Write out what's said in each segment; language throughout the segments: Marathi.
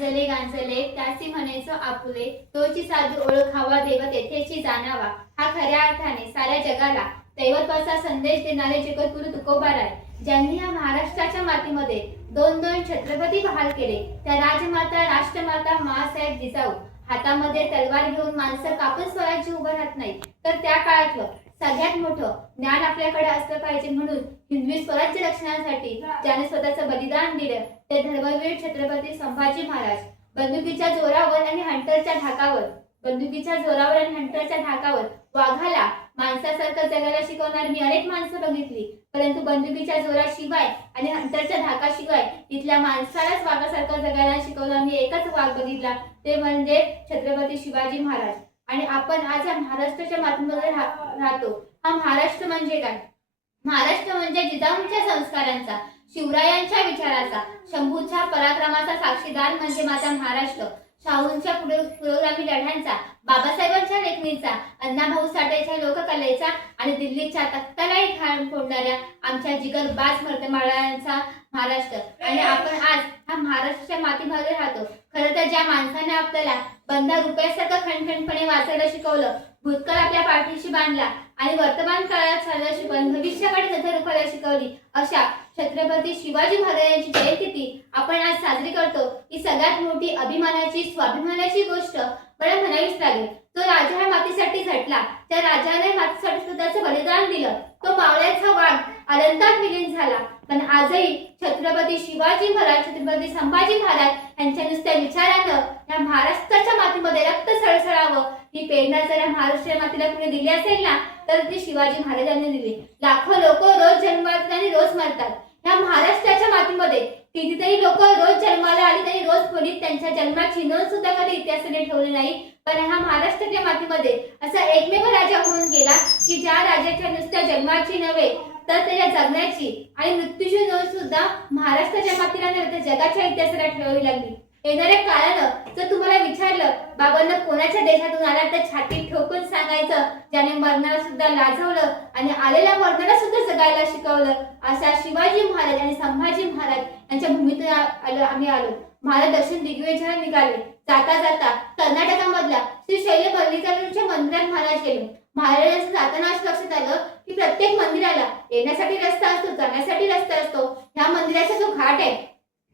गांजले गांजले त्यासी म्हणेचो आपुले तोची साधू ओळखावा देव तेथेची जाणावा हा खऱ्या अर्थाने साऱ्या जगाला दैवत्वाचा संदेश देणारे जगद्गुरु तुकोबाराय ज्यांनी या महाराष्ट्राच्या मातीमध्ये दोन दोन छत्रपती बहाल केले त्या राजमाता राष्ट्रमाता माँसाहेब जिजाऊ हातामध्ये तलवार घेऊन माणसं कापून स्वराज्य उभं राहत नाही तर त्या काळातलं सगळ्यात मोठं ज्ञान आपल्याकडे असलं पाहिजे म्हणून हिंदवी स्वराज्य रक्षणासाठी ज्याने स्वतःचं बलिदान दिलं ते धर्मवीर छत्रपती संभाजी महाराज बंदुकीच्या जोरावर आणि हंटरच्या धाकावर वाघाला माणसासारखं जगायला शिकवणारी मी अनेक माणसं बघितली परंतु बंदुकीच्या जोराशिवाय आणि हंटरच्या धाकाशिवाय इथल्या माणसालाच वाघासारखं जगायला शिकवला मी एकच वाघ बघितला ते म्हणजे छत्रपती शिवाजी महाराज। आणि आपण आज या महाराष्ट्राच्या मातीमध्ये राहतो। हा महाराष्ट्र म्हणजे काय? महाराष्ट्र म्हणजे जिजाऊंच्या संस्कारांचा शिवरायांच्या विचाराचा शंभूच्या पराक्रमाचा साक्षीदार म्हणजे माझा महाराष्ट्र शाहूंच्या पुरोगामी लढ्यांचा बाबासाहेबांच्या लेखणीचा अण्णाभाऊ साठेच्या लोककलेचा आणि दिल्लीच्या तख्तालाही घाण फोडणाऱ्या आमच्या जिगरबाज मर्दमाळ्यांचा महाराष्ट्र। आणि आपण आज हा महाराष्ट्राच्या मातीमध्ये राहतो। खरं तर ज्या माणसाने आपल्याला बंदा रुपयासारखं खणखणपणे वाचायला शिकवलं भूतकाळ आपल्या पाठीशी बांधला आणि वर्तमान काळात चाललं शिकवून भविष्याकडे नजर उघडायला शिकवली अशा छत्रपती शिवाजी महाराजांची जयंती आपण आज साजरी करतो। ही सगळ्यात मोठी अभिमानाची स्वाभिमानाची गोष्ट मला म्हणावीच लागेल। तो राजा ह्या मातीसाठी झटला त्या राजाने मातीसाठी स्वतःचं बलिदान दिलं तो मावळ्याचा वाघ अनंतात विलीन झाला पण आजही छत्रपती शिवाजी महाराज छत्रपती संभाजी महाराज यांच्या नुसत्या विचारानं या महाराष्ट्राच्या मातीमध्ये रक्त सळसळावं ही प्रेरणा जर या महाराष्ट्र मातीला कुणी दिली असेल ना तर ती शिवाजी महाराजांनी दिली। लाखो लोक रोज जन्मात आणि रोज मरतात या महाराष्ट्राच्या मातीमध्ये कितीतरी लोक रोज जन्माला आली तरी रोज खोलीत त्यांच्या जन्माची नोंद सुद्धा कधी इतिहासाने ठेवली नाही पण ह्या महाराष्ट्राच्या मातीमध्ये असा एकमेव राजा होऊन गेला की ज्या राजाच्या नुसत्या जन्माची नव्हे तर त्याच्या जगण्याची आणि मृत्यूची नोंद सुद्धा महाराष्ट्राच्या मातीला नव्हे तर जगाच्या इतिहासाला ठेवावी लागली। येणाऱ्या काळानं जर तुम्हाला विचारलं बाबांना कोणाच्या देशातून आला तर छातीत ठोकून सांगायचं ज्याने मरणाला सुद्धा लाजवलं आणि आलेल्या मरणाला सुद्धा जगायला शिकवलं अशा शिवाजी महाराज आणि संभाजी महाराज यांच्या भूमीतून आम्ही आलो। महाराज दर्शन दिग्विजयाला निघाले जाता जाता कर्नाटकामधल्या श्री शैल मल्लिकार्जुनच्या मंदिरात महाराज गेले। महाराजांचं जाताना असं लक्षात आलं की प्रत्येक मंदिराला येण्यासाठी रस्ता असतो जाण्यासाठी रस्ता असतो ह्या मंदिराचा जो घाट आहे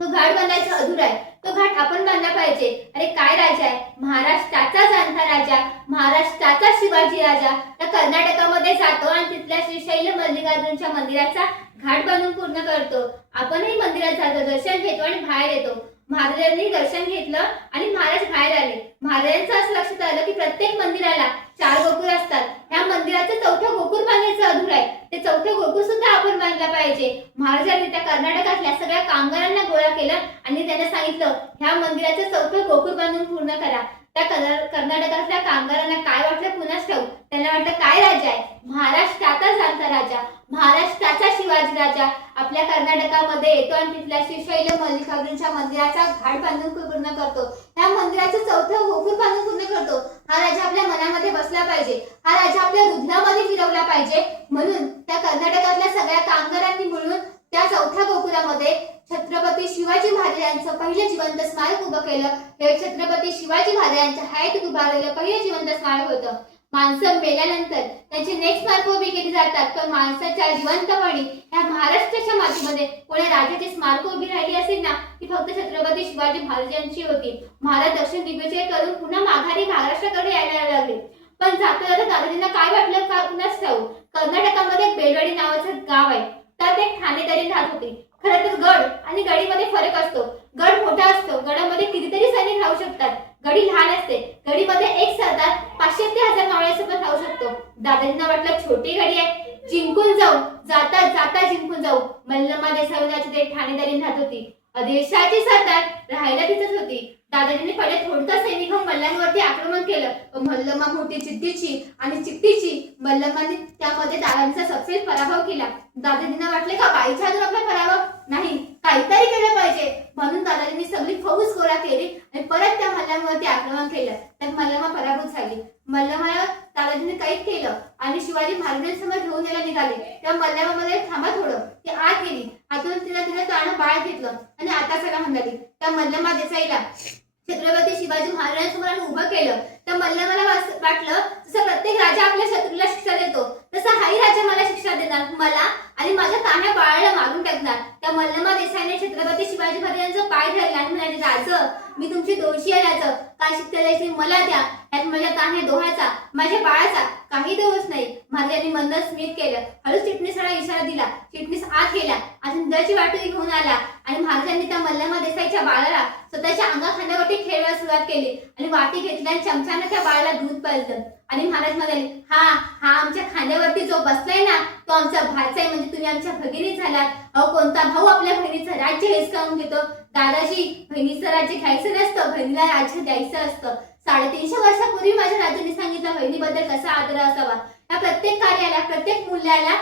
तो घाट बांधायचा अधुरा आहे तो घाट आपण बांधला पाहिजे। अरे काय राजा आहे महाराष्ट्राचा जाणता राजा महाराष्ट्राचा शिवाजी राजा त्या कर्नाटकामध्ये जातो आणि तिथल्या श्री शैल मल्लिकार्जुनच्या मंदिराचा घाट बांधून पूर्ण करतो। आपणही मंदिरात जातो दर्शन घेतो आणि बाहेर येतो। महाराजांनी दर्शन घेतलं आणि महाराज बाहेर आले। महाराजांचं असं लक्षात आलं की प्रत्येक मंदिराला 4 गोकुळ असतात ह्या मंदिराचं चौथं गोकुळ बांधायचं अधुर आहे ते चौथं गोकुळ सुद्धा आपण बांधला पाहिजे। महाराजांनी त्या कर्नाटकातल्या सगळ्या कामगारांना गोळा केलं आणि त्यांना सांगितलं ह्या मंदिराचं चौथं गोकुळ बांधून पूर्ण करा। त्या कर्नाटकातल्या कामगारांना काय वाटलं पुन्हाच ठाऊक त्यांना वाटलं काय राजा आहे महाराष्ट्राचा जाणता राजा महाराष्ट्राचा शिवाजी राजा आपल्या कर्नाटकामध्ये येतो आणि तिथल्या श्री शैल मल्लिकार्जुनच्या मंदिराचा घाट बांधून पूर्ण करतो त्या मंदिराचं चौथं गोकुळ बांधून पूर्ण करतो। हा राजा आपल्या मनामध्ये बसला पाहिजे हा राजा आपल्या हृदयामध्ये फिरवला पाहिजे म्हणून त्या कर्नाटकातल्या सगळ्या कामगारांनी मिळून त्या चौथ्या गोकुळामध्ये छत्रपती शिवाजी महाराजांचं पहिलं जिवंत स्मारक उभं केलं। हे छत्रपती शिवाजी महाराजांच्या हयातीत उभारलेलं पहिलं जिवंत स्मारक होतं। माणसं मेल्यानंतर त्यांची नेक्स्ट स्मारक उभी केली जातात पण माणसाच्या जिवंतपणी या महाराष्ट्राच्या मातीमध्ये कोणा राजाची स्मारक उभी राहिली असेल ना ती फक्त छत्रपती शिवाजी महाराजांची होती। महाराज दर्शन दिग्विजय करून पुन्हा माघारी महाराष्ट्राकडे यायला लागले पण जाता जाता दादाजींना काय वाटलं का कुणाच ठाऊक कर्नाटकामध्ये बेलवाडी नावाचं गाव आहे तर ते ठाणेदारी राहत होते। खरं तर गड आणि गडीमध्ये फरक असतो गड मोठा असतो गडामध्ये कितीतरी सैनिक राहू शकतात गडी लहान असते गडीमध्ये एक सरदार 500 ते 1000 मावळ्यांसोबत राहू शकतो। दादाजींना वाटलं छोटी गडी आहे जिंकून जाऊ जाता जाता जिंकून जाऊ मल्लमा देसाईची ते ठाणेदारी राहत होती आदिलशाची सरदार राहायला तिथेच होती। दादाजींनी पहिले थोडक्यात सैनिक घेऊन मल्लांवरती आक्रमण केलं मल्लमा मोठी जिद्दीची आणि चिकटीची मल्लमांनी त्यामध्ये दादाजींचा सपशेल पराभव केला। दादाजींना वाटले का बाईच्या हातून आपला पराभव नाही काहीतरी केलं पाहिजे म्हणून दादाजींनी सगळी फौज गोळा केली आणि परत त्या मल्लांवरती आक्रमण केलं तर मल्लमा पराभूत झाली। मल्लमाला दादाजींनी कैद केलं आणि शिवाजी महाराजांसमोर घेऊन यायला निघाले तेव्हा मल्लमामध्ये थांबा थोडं ती आत गेली आतून तिने ताणं बाळ घेतलं आणि आता चला म्हणाली त्या मल्लमा देसाईला छत्रपती शिवाजी महाराजांसमोर उभं केलं. तर मल्लमाला वाटलं जसं प्रत्येक राजा आपल्या शत्रूला शिक्षा देतो तसं हाही राजा मला शिक्षा देणार, मला आणि माझ्या तान्ह्या बाळाला मारून टाकणार. त्या मल्लमा देसाईने छत्रपती शिवाजी महाराजांचा पाय धरला आणि म्हणाले, राज मी तुमची दोषी आहे राज, काय शिक्षा द्यायची मला द्या, यात माझ्या तान्ह्या दोहाचा माझ्या बाळाचा काही दोष नाही. महाराजांनी मंद स्मित केलं. हळूच चिटणीसाला इशारा दिला. चिटणीस आत गेला आणि दुधाची वाटी घेऊन आला आणि महाराजांनी त्या मल्लमा देसाईच्या बाळाला स्वतःच्या अंगाखांद्यावरती खेळायला सुरुवात केली आणि वाटी घेतली आणि चमच्याने त्या बाळाला दूध पाजलं आणि महाराज म्हणाले, हा हा आमच्या खांद्यावरती जो बसलाय ना तो आमचा भाचा आहे, म्हणजे तुम्ही आमच्या भगिनी झालात. अहो कोणता भाऊ आपल्या बहिणीचं राज्य हिसकावून घेतो? दादाजी, बहिणीचं राज्य घ्यायचं नसतं, बहिणीला राज्य द्यायचं असतं. 350 वर्षापूर्वी माझ्या राजांनी सांगितलं बहिणीबद्दल कसा आदर असावा. या प्रत्येक कार्याला प्रत्येक मूल्याला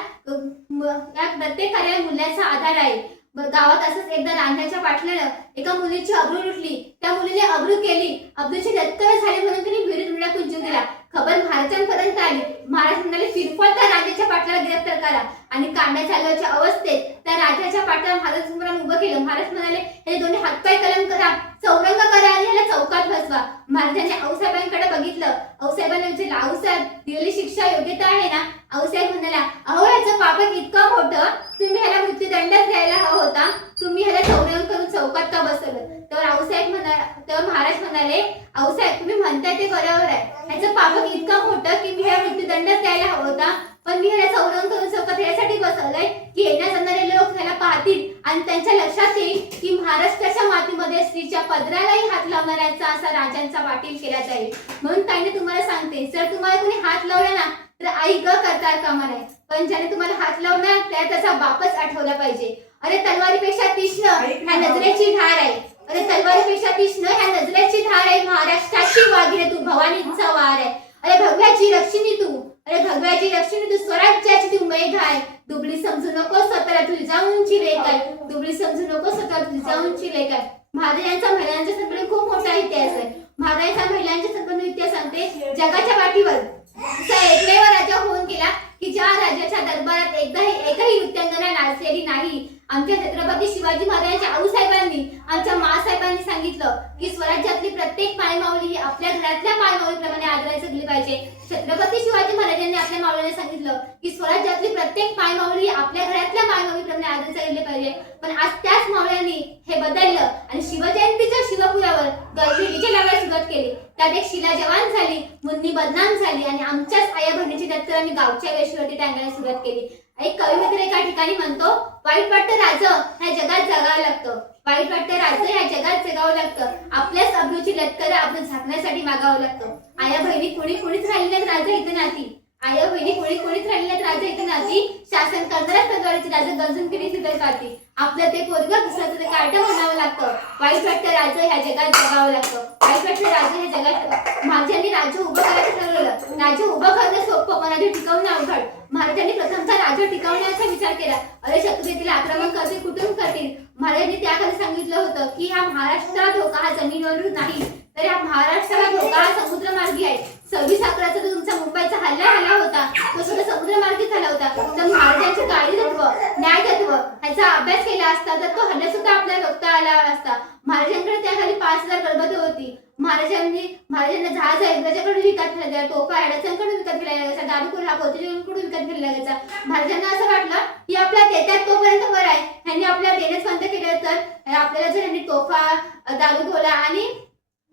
मूल्याचा आधार आहे. गावात असंच एकदा रांझ्याच्या पाटलानं एका मुलीची अब्रू लुटली. त्या मुलीने अब्रू केली. अब्रूची लत्कर झाली म्हणून तिने विहिरीत उड्या जीव दिला. खबर महाराजांपर्यंत आली. महाराज म्हणाले, फिरफळ त्या राजाच्या पाटलाला गिरफ्तार करा आणि कांड्या चालवायच्या अवस्थेत त्या राजाच्या पाटलाला महाराज समोर उभं केलं. महाराज म्हणाले, हे दोन्ही हातपाय कलम करा, चौरंग करा आणि ह्याला चौकात बसवा. महाराजांनी आऊसाहेबांकडे बघितलं. आऊसाहेबांनी विचारलं, आऊसाहेब दिलेली शिक्षा योग्यता आहे ना? आऊसाहेब म्हणाला, अहो याचं पापक इतकं मोठं, तुम्ही ह्याला मृत्यूदंडच द्यायला हवा होता, तुम्ही ह्याला चौरंग करून चौकात का बसवलं? तेव्हा महाराज म्हणाले, आऊसाहेब तुम्ही म्हणताय ते बरोबर आहे, ह्याचं पापक इतकं मोठं की मी ह्याला मृत्यूदंडच द्यायला हवा होता, पण मी ह्याला चौरंग करून चौकात यासाठी बसवलंय की येण्या जाणारे लोक ह्याला पाहतील आणि त्यांच्या लक्षात येईल की महाराष्ट्राच्या मातीमध्ये स्त्रीच्या पदरालाही हात लावणाऱ्यांचा असा राजांचा वाटील केला जाईल. म्हणून ताईने तुम्हाला सांगते, जर तुम्हाला कोणी हात लावला ना तर आई ग करता कामा नये, पण ज्याने तुम्हाला हात लावला त्याचा बापच आठवला पाहिजे. अरे तलवारीपेक्षा तीक्ष्ण ह्या नजरेची धार आहे. अरे तलवारीपेक्षा तीक्ष्ण ह्या नजरेची धार आहे. महाराष्ट्राची वाघिणी तू, भवानीचा वार आहे. अरे भगव्याची रक्षिणी तू, अरे भगव्याची रक्षिणी तू, स्वराज्याची तू मेघ आहे. दुबळी समजू नको स्वतःला तुझी जाऊनची लेख आहे. दुबळी समजू नको स्वतःला तुझी जाऊनची लेख आहे. महाराजांचा महिलांच्या संदर्भात खूप मोठा इतिहास आहे. महाराजांचा महिलांच्या संदर्भात इतिहास सांगते, जगाच्या पाठीवर असा एकमेव राजा होऊन गेला की ज्या राजाच्या दरबारात एकही नृत्यांगना नाचलेली नाही. आमच्या छत्रपती शिवाजी महाराजांच्या आऊसाहेबांनी, आमच्या मासाहेबांनी सांगितलं की स्वराज्यातली प्रत्येक पायमावली ही आपल्या घरातल्या पायमावलीप्रमाणे आदरायचं गेली पाहिजे. छत्रपती शिवाजी महाराजांनी आपल्या मावळ्यांना सांगितलं की स्वराज्यातली प्रत्येक पायमावली आपल्या घरातल्या पायमावलीप्रमाणे आदरायचं गेले पाहिजे. पण आज त्याच मावळ्यांनी हे बदललं आणि शिवजयंतीच्या शिवपुरावर गर्दी डीजे लावायला सुरुवात केली. त्यात एक शिला जवान झाली, मुन्नी बदनाम झाली आणि आमच्याच आया बहिणीची दत्तरांनी गावच्या वेशीवरती टांगायला सुरुवात केली. एक कविमित्र एका ठिकाणी म्हणतो, वाईट वाटतं राज ह्या जगात जगावं लागतं, वाईट वाटतं राज ह्या जगात जगावं लागतं, आपल्याच अब्रूची लत्कर आपण झाकण्यासाठी मागावं लागतं. आया बहिणी कोणीच राहिलेल्या राजा इथं नाती, आया बहिणी कोणीच राहिलेल्या राजा इथं नाती, शासन करणाऱ्याच तलवारीचे राजा गरजून केली सिद्ध काढते. आपलं ते पोरगं घुसाचं ते कार्ट म्हणावं लागतं. वाईट वाटतं राज ह्या जगात जगावं लागतं, वाईट वाटतं राज ह्या जगात. महाराजांनी राज्य उभं करायचं ठरवलं. राज्य उभं करणं सोपं पण राज्य टिकवणं अवघड. महाराजांनी प्रथमचा राज्य टिकवण्याचा विचार केला. अरे शत्रुतील आक्रमण करतील, कुठून करतील? महाराजांनी त्याखाली सांगितलं होतं की हा महाराष्ट्राला धोका हा जमिनीवरून नाही, तर या महाराष्ट्राला धोका हा समुद्रमार्गी आहे. 26 अकराचा जो तुमचा मुंबईचा हल्ला आला होता तो सुद्धा समुद्रमार्गी झाला होता. तर महाराजांचे कायदेतत्व, न्यायतत्व ह्याचा अभ्यास केला असता तर तो हल्ला सुद्धा आपल्या रोखता आला असता. महाराजांकडे त्याखाली 5000 गडबड होती. महाराजांना जहाज इंग्रजांकडून विकत घ्यायला, तोफा अडचणकडून विकत घ्यायला लागायचा, दारूगोळा पोर्तुगीजांकडून विकत घ्यायला लागायचा. महाराजांना असं वाटलं की आपल्या देतात तोपर्यंत बरं आहे, ह्यांनी आपल्याला देणंच बंद केलं तर आपल्याला जर ह्यांनी तोफा, दारूगोळा आणि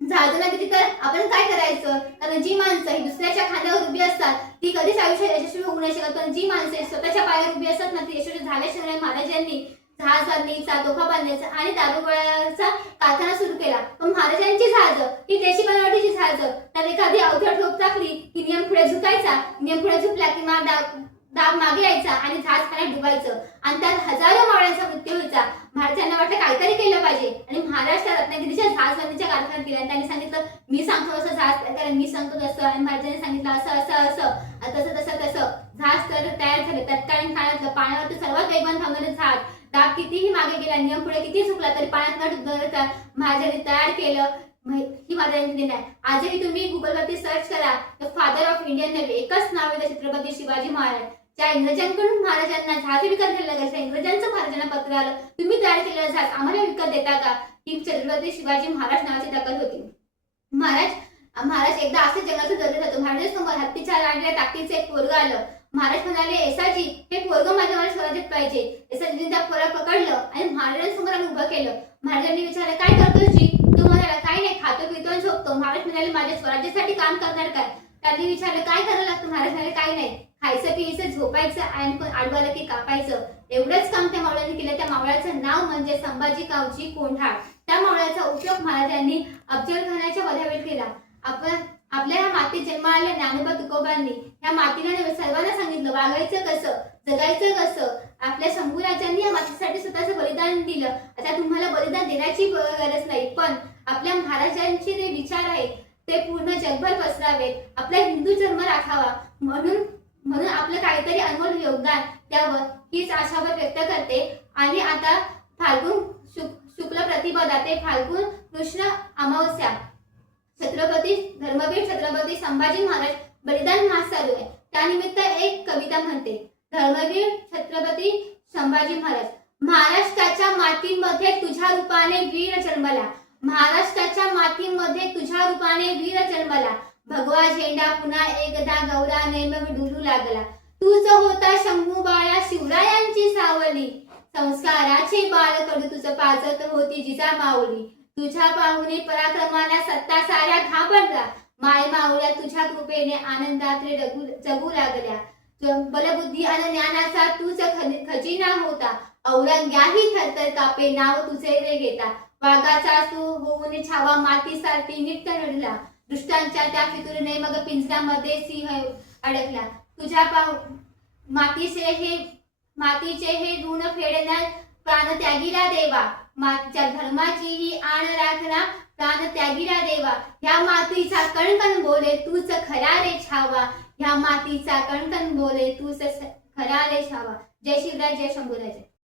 जहाजांना दिली तर आपण काय करायचं? कारण जी माणसं ही दुसऱ्याच्या खांद्यावर उभी असतात ती कधीच आयुष्यात यशस्वी होऊ नाही शकत, पण जी माणसं स्वतःच्या पायावर उभी असतात ना ती यशस्वी झाल्याशिवाय महाराजांनी जहाज बांधणीचा, तोफा बांधण्याचा आणि दारूगोळ्याचा कारखाना सुरू केला. पण महाराजांची जहाज ही देशी बनावटीची जहाज, त्यात एखादी अवथड ठोक टाकली की नियम पुढे झुकायचा, नियम पुढे झुकला की दाब मागे यायचा आणि जहाज पाण्यात डुबायचं आणि त्यात हजारो मावळ्यांचा मृत्यू व्हायचा. महाराजांना वाटलं काहीतरी केलं पाहिजे आणि महाराष्ट्र रत्नागिरीच्या जहाज बांधणीच्या कारखान्यात गेल्या. त्यांनी सांगितलं मी सांगतो असं जहाज तयार करा, मी सांगतो तसं, आणि महाराजांनी सांगितलं असं तसं जहाज तयार झाले. तत्कालीन काळातलं पाण्यावरती सर्वात वेगवान धावणारे जहाज, दाब कितीही मागे गेला, नियम पुढे किती चुकला तरी पाण्यात न डुबता महाराजांनी तयार केलं. ही महाराजांची देण आहे. आजही तुम्ही गुगलवरती सर्च करा the father of Indian navy, एकच नाव आहे छत्रपती शिवाजी महाराज. ज्या इंग्रजांकडून महाराजांना जहाज विकत घ्यायला लागायचं, इंग्रजांचं महाराजांना पत्र आलं, तुम्ही तयार केलेलं जहाज आम्हाला विकत देता का? ही छत्रपती शिवाजी महाराज नावाची ताकद होती. महाराज एकदा असं जंगलातून चालत होतो. महाराजांसमोर हत्तीच्या लाडल्या ताकदीचं एक पोरगं आलं. महाराज म्हणाले, येसाजी, हे पोरगं माझ्या स्वराज्यात पाहिजे. येसाजीने त्या पोराला पकडलं आणि महाराजांसमोर आणून उभं केलं. महाराजांनी विचारलं, काय करतोस जी? तो म्हणाला, काही नाही, खातो पितो आणि झोपतो. महाराज म्हणाले, माझ्या स्वराज्यासाठी काम करणार काय? त्यांनी विचारलं, काय करायला लागतं? महाराज म्हणाले, काही नाही, खायचं प्यायचं झोपायचं आणि पण आडवालं की कापायचं, एवढंच काम त्या मावळ्याने केलं. त्या मावळ्याचं नाव म्हणजे संभाजी कावजी कोंढाळ. त्या मावळ्याचा उपयोग महाराजांनी अफजल खानाच्या वधावेळी केला. आपल्या ह्या मातीत जन्म आलेल्या ज्ञानोबा तुकोबांनी ह्या मातीला सर्वांना सांगितलं, वागायचं कसं, जगायचं कसं. आपल्या शंभूराजांनी या मातीसाठी स्वतःचं बलिदान दिलं. आता तुम्हाला बलिदान देण्याची गरज नाही, पण आपल्या महाराजांचे जे विचार आहेत ते पूर्ण जगभर पसरावेत, आपला हिंदू धर्म राखावा, म्हणून आपलं काहीतरी अनमोल योगदान द्यावं हीच आशाभर व्यक्त करते. आणि आता फाल्गुन शुक्ल प्रतिपदा ते फाल्गुन कृष्ण अमावस्या धर्मवीर छत्रपती संभाजी महाराज बलिदान मास चालू आहे. त्यानिमित्त एक कविता म्हणते. धर्मवीर छत्रपती संभाजी महाराज. महाराष्ट्राच्या मातीमध्ये तुझ्या रूपाने वीर जन्मला, महाराष्ट्राच्या मातीमध्ये तुझ्या रूपाने वीर जन्मला, भगवा झेंडा पुन्हा एकदा गौराने मग डुलू लागला. तूच होता शंभू बाळा शिवरायांची सावली, संस्काराचे बाळ कडू तुझं पाजत होती जिजा माऊली. तुझ्या पाहुणे पराक्रमाला सत्ता साऱ्या घाबरला, माय माऊल्या तुझ्या कृपेने आनंदात जगू लागल्या. बलबुद्धी आणि ज्ञानाचा तूच खजिना होता, औरंग्याही थरथर कापे नाव तुझे रे घेता. वाघाचा तू होऊन छावा मातीसारखी नीट रडला, दुष्टांच्या त्या फितुरीने मग पिंजऱ्यामध्ये सिंह अडकला. तुझ्या मातीचे हे ऋण फेडणार प्राण त्यागीला देवा, मातीच्या धर्माची ही आण राखना प्राण त्यागीला देवा. ह्या मातीचा कणकण बोले तूच खरा रे छावा, ह्या मातीचा कणकण बोले तूच खरा रे छावा. जय शिवराय, जय शंभूराज.